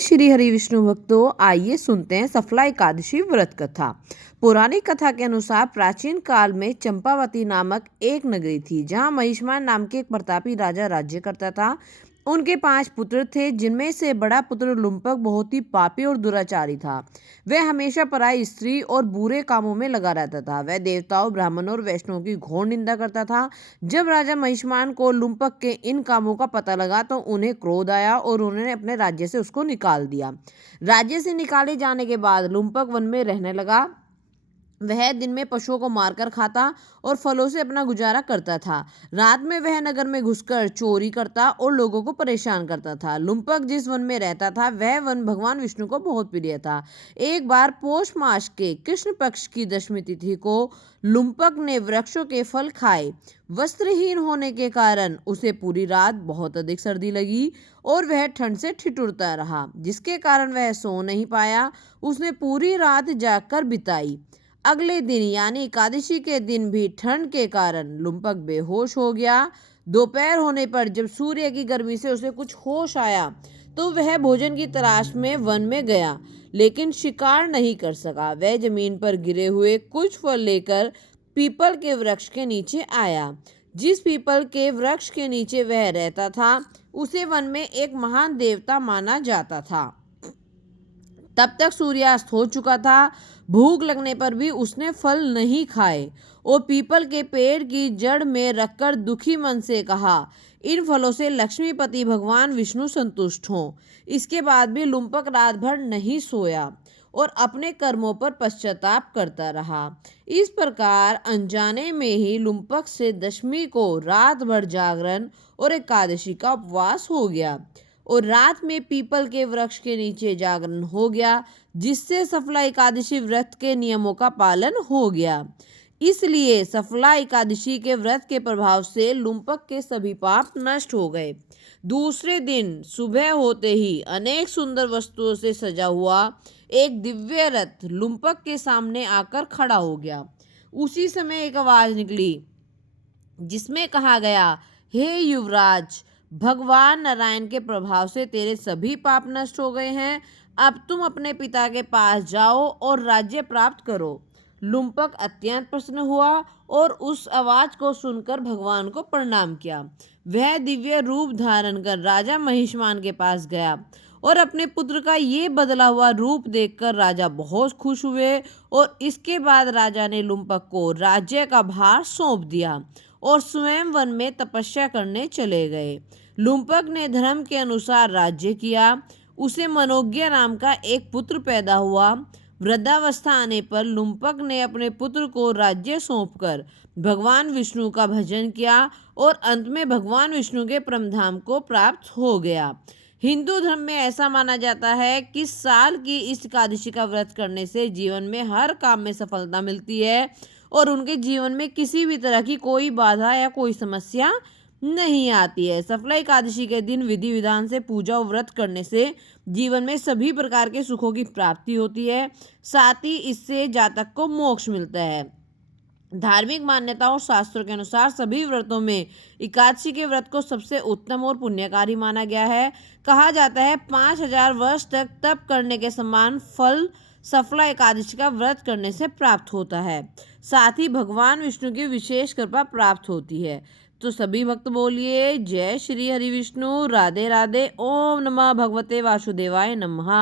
श्री हरि विष्णु भक्तों, आइए सुनते हैं सफला एकादशी व्रत कथा। पौराणिक कथा के अनुसार प्राचीन काल में चंपावती नामक एक नगरी थी जहां महिष्मान नाम के एक प्रतापी राजा राज्य करता था। उनके 5 पुत्र थे, जिनमें से बड़ा पुत्र लुम्पक बहुत ही पापी और दुराचारी था। वह हमेशा पराई स्त्री और बुरे कामों में लगा रहता था। वह देवताओं, ब्राह्मणों और वैष्णवों की घोर निंदा करता था। जब राजा महिष्मान को लुम्पक के इन कामों का पता लगा तो उन्हें क्रोध आया और उन्होंने अपने राज्य से उसको निकाल दिया। राज्य से निकाले जाने के बाद लुम्पक वन में रहने लगा। वह दिन में पशुओं को मारकर खाता और फलों से अपना गुजारा करता था। रात में वह नगर में घुसकर चोरी करता और लोगों को परेशान करता था। लुम्पक जिस वन में रहता था वह वन भगवान विष्णु को बहुत प्रिय था। एक बार पौष मास के कृष्ण पक्ष की दशमी तिथि को लुम्पक ने वृक्षों के फल खाए। वस्त्रहीन होने के कारण उसे पूरी रात बहुत अधिक सर्दी लगी और वह ठंड से ठिठुरता रहा, जिसके कारण वह सो नहीं पाया। उसने पूरी रात जागकर बिताई। अगले दिन यानी एकादशी के दिन भी ठंड के कारण लुम्पक बेहोश हो गया। दोपहर होने पर जब सूर्य की गर्मी से उसे कुछ होश आया तो वह भोजन की तलाश में वन में गया, लेकिन शिकार नहीं कर सका। वह जमीन पर गिरे हुए कुछ फल लेकर पीपल के वृक्ष के नीचे आया। जिस पीपल के वृक्ष के नीचे वह रहता था उसे वन में एक महान देवता माना जाता था। तब तक सूर्यास्त हो चुका था। भूख लगने पर भी उसने फल नहीं खाए और पीपल के पेड़ की जड़ में रखकर दुखी मन से कहा, इन फलों से लक्ष्मीपति भगवान विष्णु संतुष्ट हों। इसके बाद भी लुम्पक रात भर नहीं सोया और अपने कर्मों पर पश्चाताप करता रहा। इस प्रकार अनजाने में ही लुम्पक से दशमी को रात भर जागरण और एकादशी का उपवास हो गया और रात में पीपल के वृक्ष के नीचे जागरण हो गया, जिससे सफला एकादशी व्रत के नियमों का पालन हो गया। इसलिए सफला एकादशी के व्रत के प्रभाव से लुम्पक के सभी पाप नष्ट हो गए। दूसरे दिन सुबह होते ही अनेक सुंदर वस्तुओं से सजा हुआ एक दिव्य रथ लुम्पक के सामने आकर खड़ा हो गया। उसी समय एक आवाज निकली जिसमें कहा गया, हे युवराज, भगवान नारायण के प्रभाव से तेरे सभी पाप नष्ट हो गए हैं। अब तुम अपने पिता के पास जाओ और राज्य प्राप्त करो। लुम्पक अत्यंत प्रसन्न हुआ और उस आवाज को सुनकर भगवान को प्रणाम किया। वह दिव्य रूप धारण कर राजा महिष्मान के पास गया और अपने पुत्र का ये बदला हुआ रूप देखकर राजा बहुत खुश हुए और इसके बाद राजा ने लुम्पक को राज्य का भार सौंप दिया और स्वयं वन में तपस्या करने चले गए। लुम्पक ने धर्म के अनुसार राज्य किया। उसे मनोज्ञ नाम का एक पुत्र पैदा हुआ। वृद्धावस्था आने पर लुम्पक ने अपने पुत्र को राज्य सौंपकर भगवान विष्णु का भजन किया और अंत में भगवान विष्णु के परमधाम को प्राप्त हो गया। हिंदू धर्म में ऐसा माना जाता है कि साल की इस एकादशी का व्रत करने से जीवन में हर काम में सफलता मिलती है और उनके जीवन में किसी भी तरह की कोई बाधा या कोई समस्या नहीं आती है। सफला एकादशी के दिन विधि विधान से पूजा और व्रत करने से जीवन में सभी प्रकार के सुखों की प्राप्ति होती है। साथ ही इससे जातक को मोक्ष मिलता है। धार्मिक मान्यताओं और शास्त्रों के अनुसार सभी व्रतों में एकादशी के व्रत को सबसे उत्तम और पुण्यकारी माना गया है। कहा जाता है 5000 वर्ष तक तप करने के समान फल सफला एकादशी का व्रत करने से प्राप्त होता है। साथ ही भगवान विष्णु की विशेष कृपा प्राप्त होती है। तो सभी भक्त बोलिए, जय श्री हरि विष्णु, राधे राधे, ओम नमः भगवते वासुदेवाय नमः।